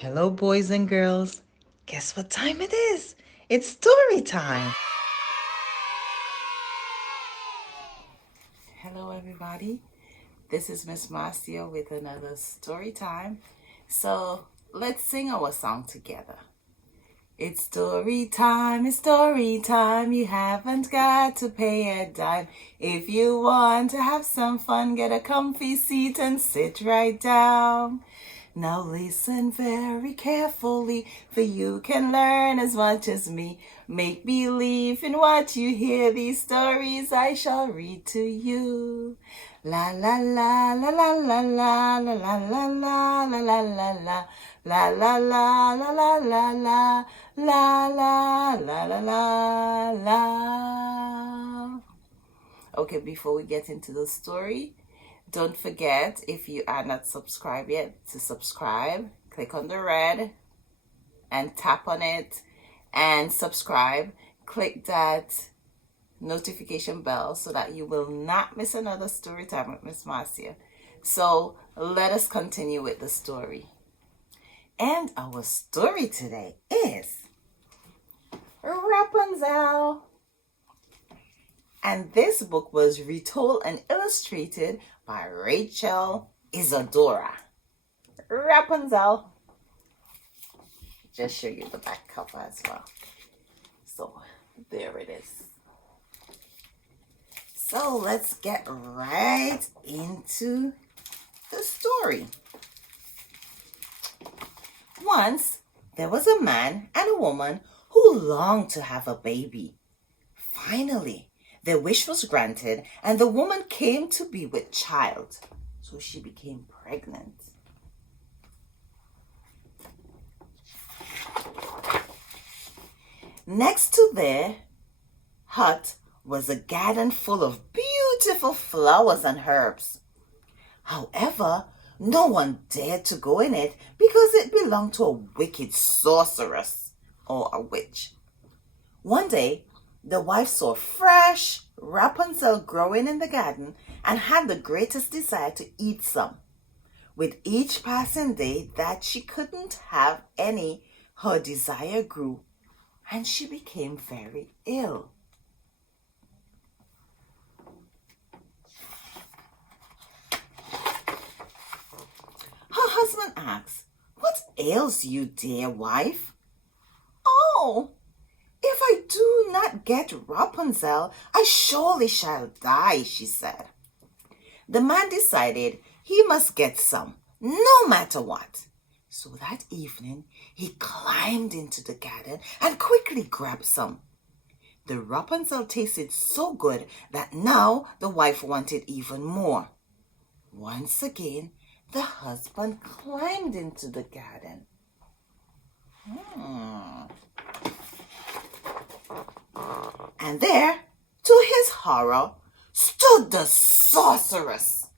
Hello, boys and girls. Guess what time it is? It's story time. Hello, everybody. This is Miss Marcia with another story time. So let's sing our song together. It's story time, it's story time. You haven't got to pay a dime. If you want to have some fun, get a comfy seat and sit right down. Now listen very carefully, for you can learn as much as me. Make believe in what you hear, these stories I shall read to you. La la la la la la la la la la la la la la la. La la la la la la la la la la la la la. Okay, before we get into the story, don't forget, if you are not subscribed yet, to subscribe. Click on the red and tap on it and subscribe. Click that notification bell so that you will not miss another story time with Miss Marcia. So let us continue with the story. And our story today is Rapunzel. And this book was retold and illustrated by Rachel Isadora. Rapunzel. Just show you the back cover as well. So there it is. So let's get right into the story. Once there was a man and a woman who longed to have a baby. Finally, their wish was granted, and the woman came to be with child. So she became pregnant. Next to their hut was a garden full of beautiful flowers and herbs. However, no one dared to go in it because it belonged to a wicked sorceress or a witch. One day, the wife saw fresh Rapunzel growing in the garden and had the greatest desire to eat some. With each passing day that she couldn't have any, her desire grew and she became very ill. Her husband asked, "What ails you, dear wife?" "Oh, if I do not get Rapunzel, I surely shall die," she said. The man decided he must get some, no matter what. So that evening, he climbed into the garden and quickly grabbed some. The Rapunzel tasted so good that now the wife wanted even more. Once again, the husband climbed into the garden. And there, to his horror, stood the sorceress.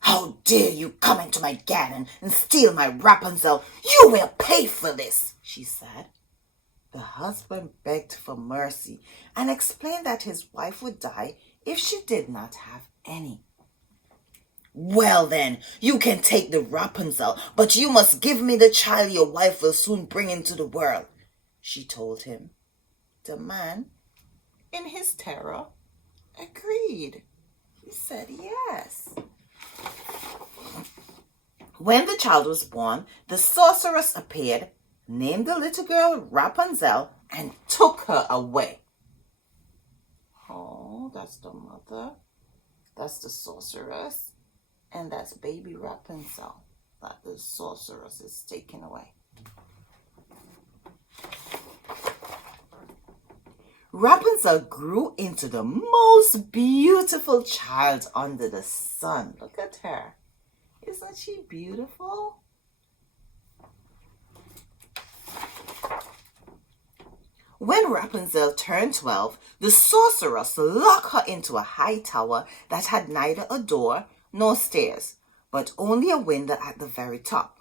"How dare you come into my garden and steal my Rapunzel? You will pay for this," she said. The husband begged for mercy and explained that his wife would die if she did not have any. "Well then, you can take the Rapunzel, but you must give me the child your wife will soon bring into the world," she told him. The man, in his terror, agreed. He said yes. When the child was born, the sorceress appeared, named the little girl Rapunzel, and took her away. Oh, that's the mother. That's the sorceress. And that's baby Rapunzel that the sorceress is taking away. Rapunzel grew into the most beautiful child under the sun. Look at her. Isn't she beautiful? When Rapunzel turned 12, the sorceress locked her into a high tower that had neither a door nor stairs, but only a window at the very top.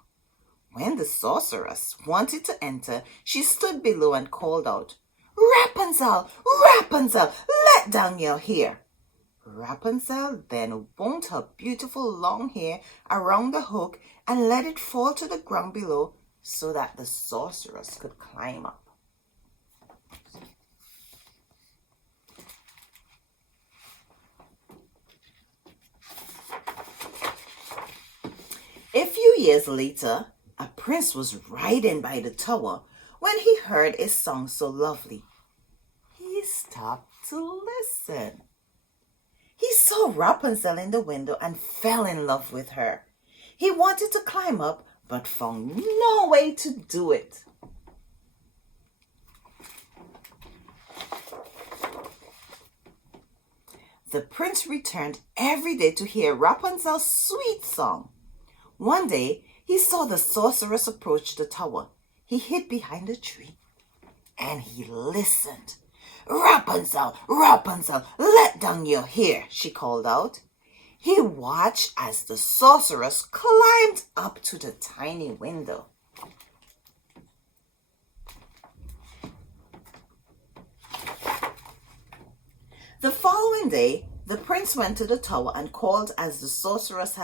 When the sorceress wanted to enter, she stood below and called out, "Rapunzel, Rapunzel, let down your hair." Rapunzel then wound her beautiful long hair around the hook and let it fall to the ground below so that the sorceress could climb up. A few years later, a prince was riding by the tower when he heard a song so lovely. He stopped to listen. He saw Rapunzel in the window and fell in love with her. He wanted to climb up, but found no way to do it. The prince returned every day to hear Rapunzel's sweet song. One day, he saw the sorceress approach the tower. He hid behind a tree and he listened. "Rapunzel, Rapunzel, let down your hair," she called out. He watched as the sorceress climbed up to the tiny window. The following day, the prince went to the tower and called as the sorceress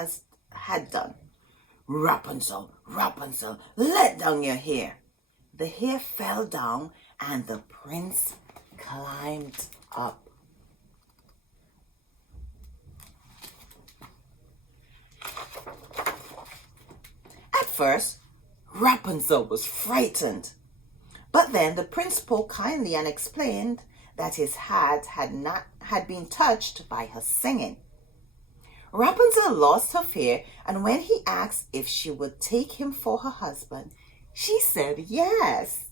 had done. "Rapunzel, Rapunzel, let down your hair." The hair fell down and the prince climbed up. At first, Rapunzel was frightened. But then the prince spoke kindly and explained that his hat had been touched by her singing. Rapunzel lost her fear, and when he asked if she would take him for her husband, she said yes.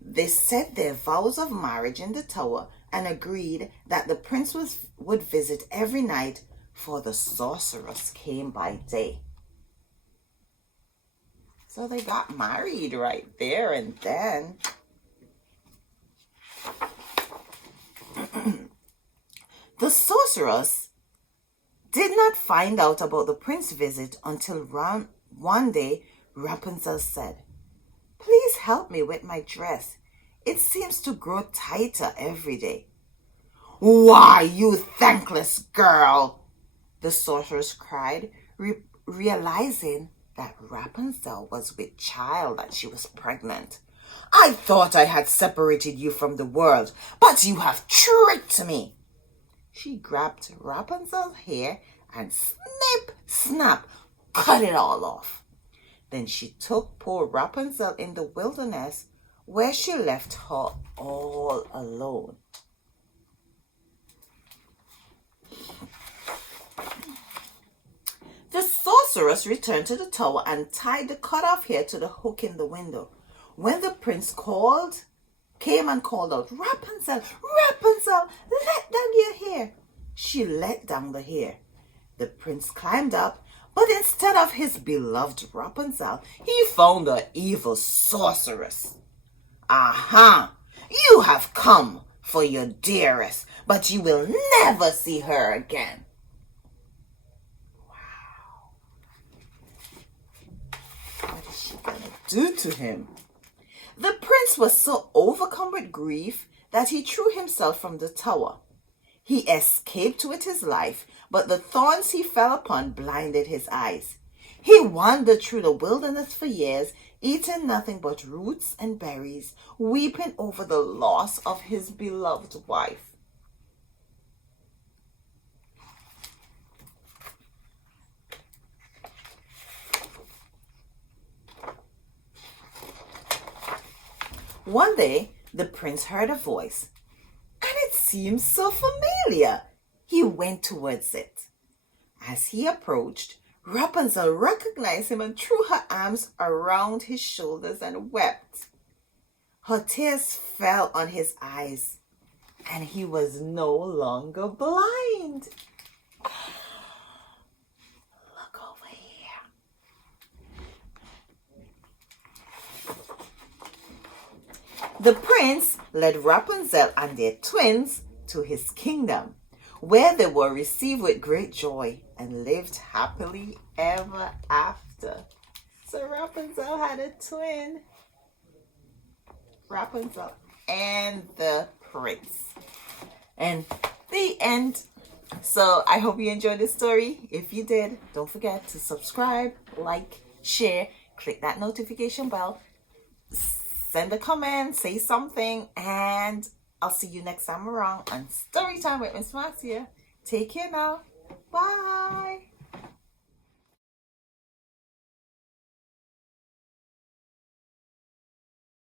They said their vows of marriage in the tower and agreed that the prince would visit every night, for the sorceress came by day. So they got married right there and then. The sorceress did not find out about the prince's visit until one day Rapunzel said, "Please help me with my dress. It seems to grow tighter every day." "Why, you thankless girl!" the sorceress cried, realizing that Rapunzel was with child and she was pregnant. "I thought I had separated you from the world, but you have tricked me." She grabbed Rapunzel's hair and snip, snap, cut it all off. Then she took poor Rapunzel in the wilderness, where she left her all alone. The sorceress returned to the tower and tied the cut-off hair to the hook in the window. When the prince came and called out, "Rapunzel, Rapunzel, let down your hair," she let down the hair. The prince climbed up, but instead of his beloved Rapunzel, he found the evil sorceress. "Aha! You have come for your dearest, but you will never see her again." Wow. What is she going to do to him? The prince was so overcome with grief that he threw himself from the tower. He escaped with his life, but the thorns he fell upon blinded his eyes. He wandered through the wilderness for years, eating nothing but roots and berries, weeping over the loss of his beloved wife. One day, the prince heard a voice, and it seemed so familiar. He went towards it. As he approached, Rapunzel recognized him and threw her arms around his shoulders and wept. Her tears fell on his eyes, and he was no longer blind. Look over here. The prince led Rapunzel and their twins to his kingdom, where they were received with great joy and lived happily ever after. So Rapunzel had a twin, Rapunzel and the prince. And the end. So I hope you enjoyed this story. If you did, don't forget to subscribe, like, share, click that notification bell, send a comment, say something, and I'll see you next time around on Story Time with Miss Marcia. Take care now. Bye.